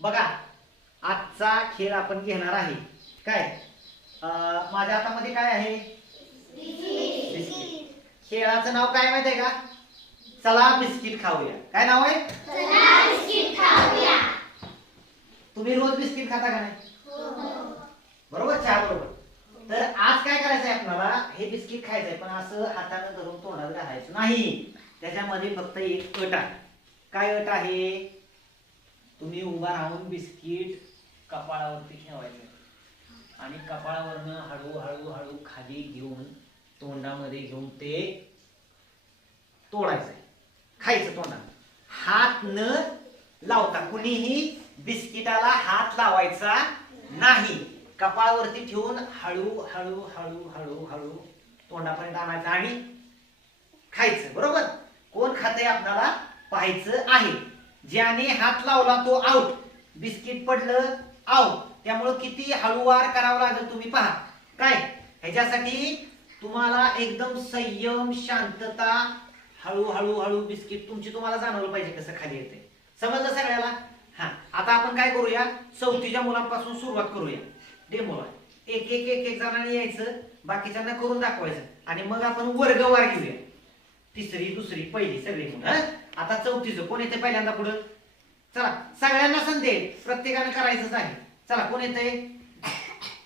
बघा आजचा खेळ आपण घेणार आहे काय माझ्या हातामध्ये काय आहे बिस्किट खेळाचं नाव काय माहिती आहे का चला बिस्किट खाऊया काय नाव आहे चला बिस्किट खाऊया तुम्ही रोज बिस्किट खाता का नाही हो बरोबर चहा बरोबर तर आज काय करायचं आहे आपल्याला हे बिस्किट खायचं आहे पण असं हाताने धरून तोंडात घालायचं नाही त्याच्यामध्ये फक्त एक अट आहे काय अट आहे तुम्ही उभा राहून बिस्किट कपाळावरती ठेवायचं आणि कपाळावरनं हळू हळू हळू खाली घेऊन तोंडामध्ये घेऊन ते तोडायचं खायचं तोंडात हात न लावता कुणीही बिस्किटाला हात लावायचा नाही कपाळावरती ठेवून हळू हळू हळू हळू हळू तोंडापर्यंत आणायचं आणि खायचं बरोबर कोण खाते आपल्याला पाहायचं आहे ज्याने हात लावला तो आउट बिस्किट पडलं आउट त्यामुळे किती हळूवार करावं लागेल तुम्ही पहा काय ह्याच्यासाठी तुम्हाला एकदम संयम शांतता हळू हळू हळू बिस्किट तुमची तुम्हाला जाणवलं पाहिजे कसं खाली येते समजलं सगळ्याला हा आता आपण काय करूया चौथीच्या मुलांपासून सुरुवात करूया डेमोला एक एक एक एक जणांनी यायचं बाकीच्यांना करून दाखवायचं आणि मग आपण वर्गवार घेऊया तिसरी दुसरी पहिली सगळी मुलं आता चौथीचं कोण येते पहिल्यांदा पुढं चला सगळ्यांना संधी आहे प्रत्येकाने करायचंच आहे चला कोण येते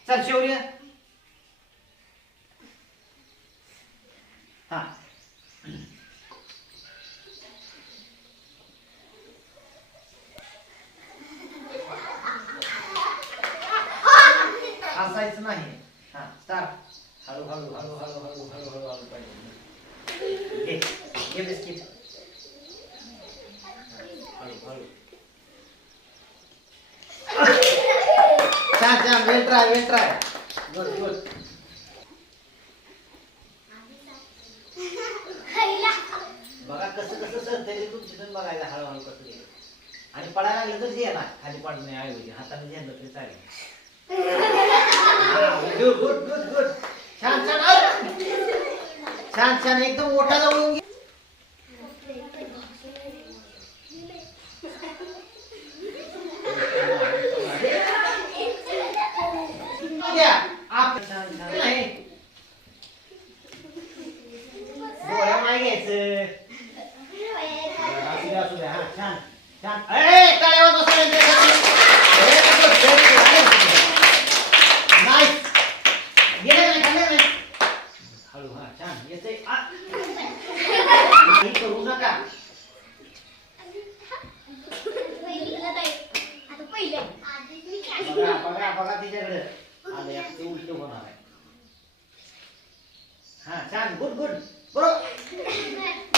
चल शौर्य हा हसायचं नाही हा स्टार्ट हळू हळू हळू हळू हळू हळू हळू हळू पाहिजे घे बिस्किट हळू हळू छान छान वेल ट्राय गुड गुड बघा कसं कसं सरते तुमची तुम्ही बघायला हळूहळू कसं गेलं आणि पडायला लागलं तर जे ना खाली पाडू नये ऐवजी हाताने घेतलं तरी चालेल गुड गुड गुड गुड छान छान छान छान एकदम मोठा जवळून घे डोळ्या नाही घ्यायचं असू द्या हा छान छान टाळ्या हळू हा छान येते करू नका बघा बघा बघा तिच्याकडे आलं ते उलट होणार आहे हा छान गुड गुड बरोबर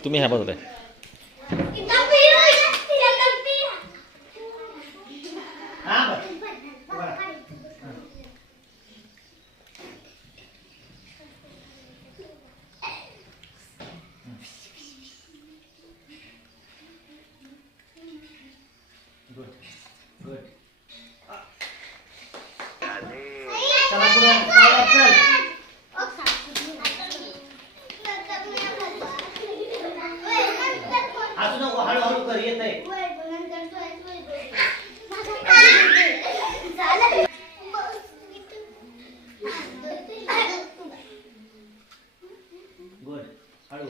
तुम्ही ह्या बाजूला गुड गुड चला पुढे चल अजून नको हळूहळू कर येत आहे गुड हळू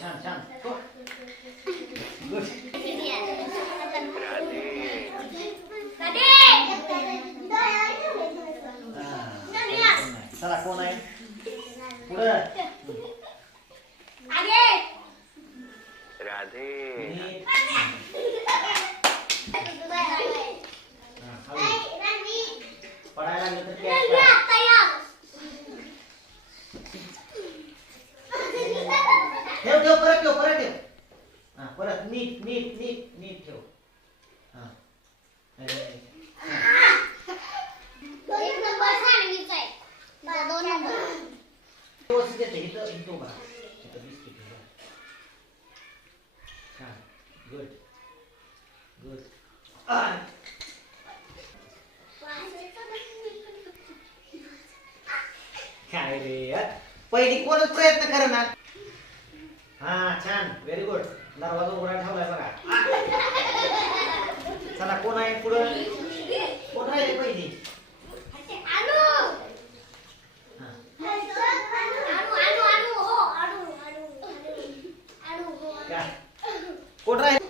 छान छान गुड चला कोण आहे पुढे राधे पडायला लागलं तर ठेव ठेव परत ठेव परत ठेव परत नीट नीट नीट नीट ठेव. हा. एक नंबर सांगितलं आहे. तिचा 2 नंबर. व्यवस्थित येते. इथं उभा. इथं बिस्किट ठेव. छान. गुड. गुड. काय रे पहिली कोणच प्रयत्न कर ना. हा छान व्हेरी गुड. दरवाजा उघडा ठेवलाय बघा. चला कोण आहे पुढं. कोण राहिले पहिली. अनु हा. अनु अनु अनु हो अनु अनु अनु अनु हो. काय कोण राहिले.